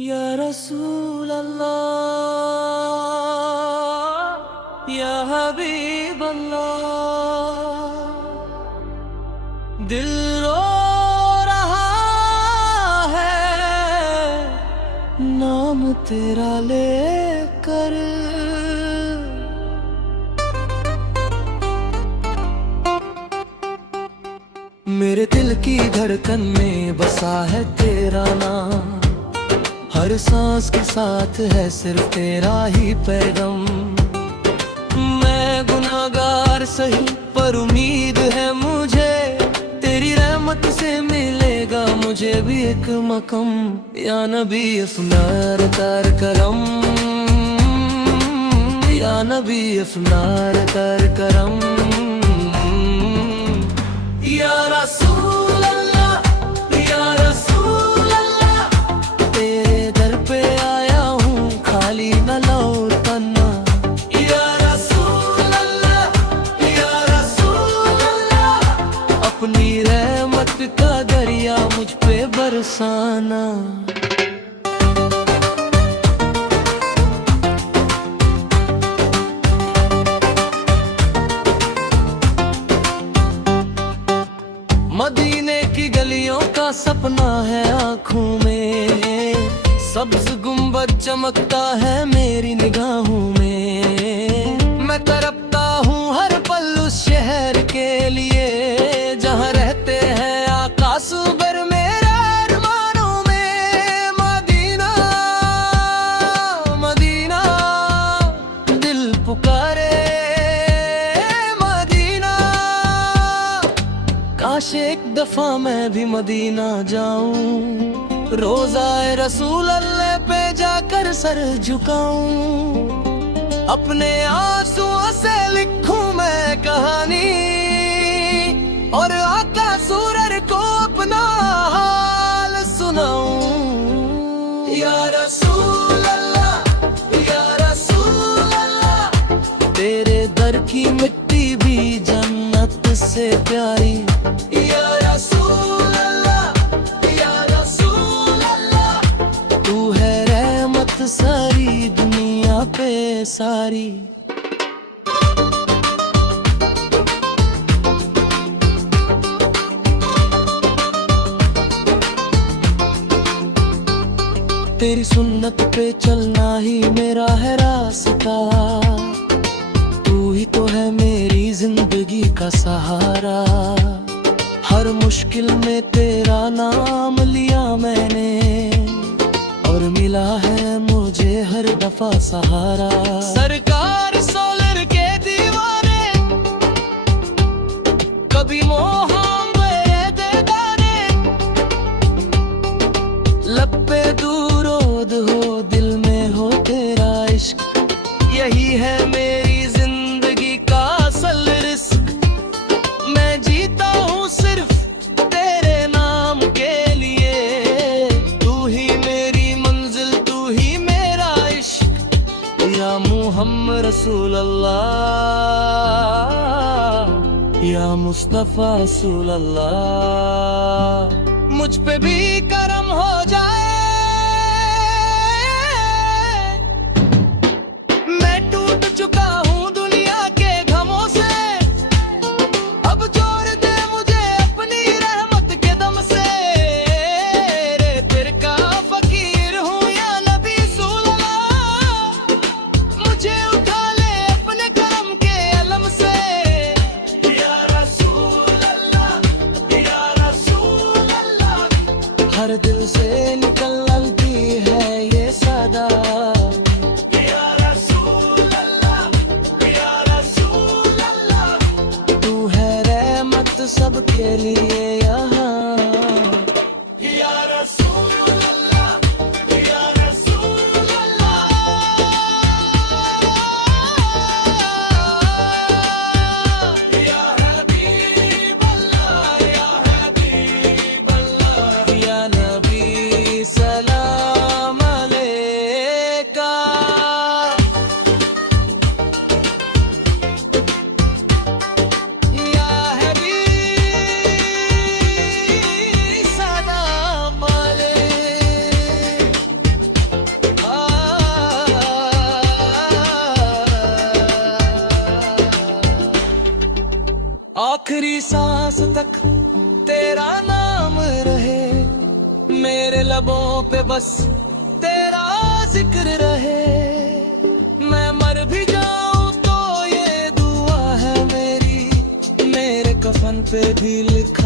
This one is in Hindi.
या रसूल अल्लाह या हबीब अल्लाह, दिल रो रहा है नाम तेरा लेकर। मेरे दिल की धड़कन में बसा है तेरा नाम, हर सांस के साथ है सिर्फ तेरा ही पैगाम। मैं गुनाहगार सही पर उम्मीद है मुझे, तेरी रहमत से मिलेगा मुझे भी एक मक़म। या नबी अफ़नार तार करम, या नबी अफ़नार तार करम। या रसूल अल्लाह, या रसूल अल्लाह, तेरे दर पे आया हूँ खाली न लौटना। या रसूल अल्लाह, या रसूल अल्लाह, अपनी रहमत का दरिया मुझ पे बरसाना। मदीने की गलियों का सपना है आँखों में, सब्ज गुंबद चमकता है मेरी निगाहों में। मैं तड़पता हूँ हर पल उस शहर के लिए, जहाँ रहते हैं आका सुबर मेरे अरमानों में। मदीना मदीना दिल पुकारे, काश एक दफा मैं भी मदीना जाऊं, रोज़ाए रसूल अल्लाह पे जाकर सर झुकाऊं। अपने आंसुओं से लिखूं मैं कहानी, और आका सूरर को अपना हाल सुनाऊं। या रसूल अल्लाह, या रसूल अल्लाह, तेरे दर की मिट्टी भी जन्नत से प्यारी। या रसूल अल्लाह, या रसूल अल्लाह, तू है रहमत सारी दुनिया पे सारी। तेरी सुन्नत पे चलना ही मेरा है रास्ता, तू ही तो है मेरी जिंदगी का सहारा। हर मुश्किल में तेरा नाम लिया मैंने, और मिला है मुझे हर दफा सहारा। सरकार सोलर के दीवाने कभी मोहम्मद देदाने, लब पे दूरोद हो दिल में हो तेरा इश्क। यही है मेरी जिंदगी का असल रिस्क, मैं जीता हूँ सिर्फ तेरे नाम के लिए। तू ही मेरी मंजिल, तू ही मेरा इश्क। या मुहम्मद रसूल अल्लाह, या मुस्तफा रसूल अल्लाह, मुझ पे भी करम हो जाए। मैं टूट चुका हूँ दुनिया के गमों से, अब जोड़ दे मुझे अपनी रहमत के दम से। रे तेरे का फकीर हूँ या नबी रसूल अल्लाह, मुझे उठा ले अपने करम के अलम से। या रसूल अल्लाह, या रसूल अल्लाह, आखिरी सांस तक तेरा नाम रहे, मेरे लबों पे बस तेरा जिक्र रहे। मैं मर भी जाऊं तो ये दुआ है मेरी, मेरे कफन पे भी लिखा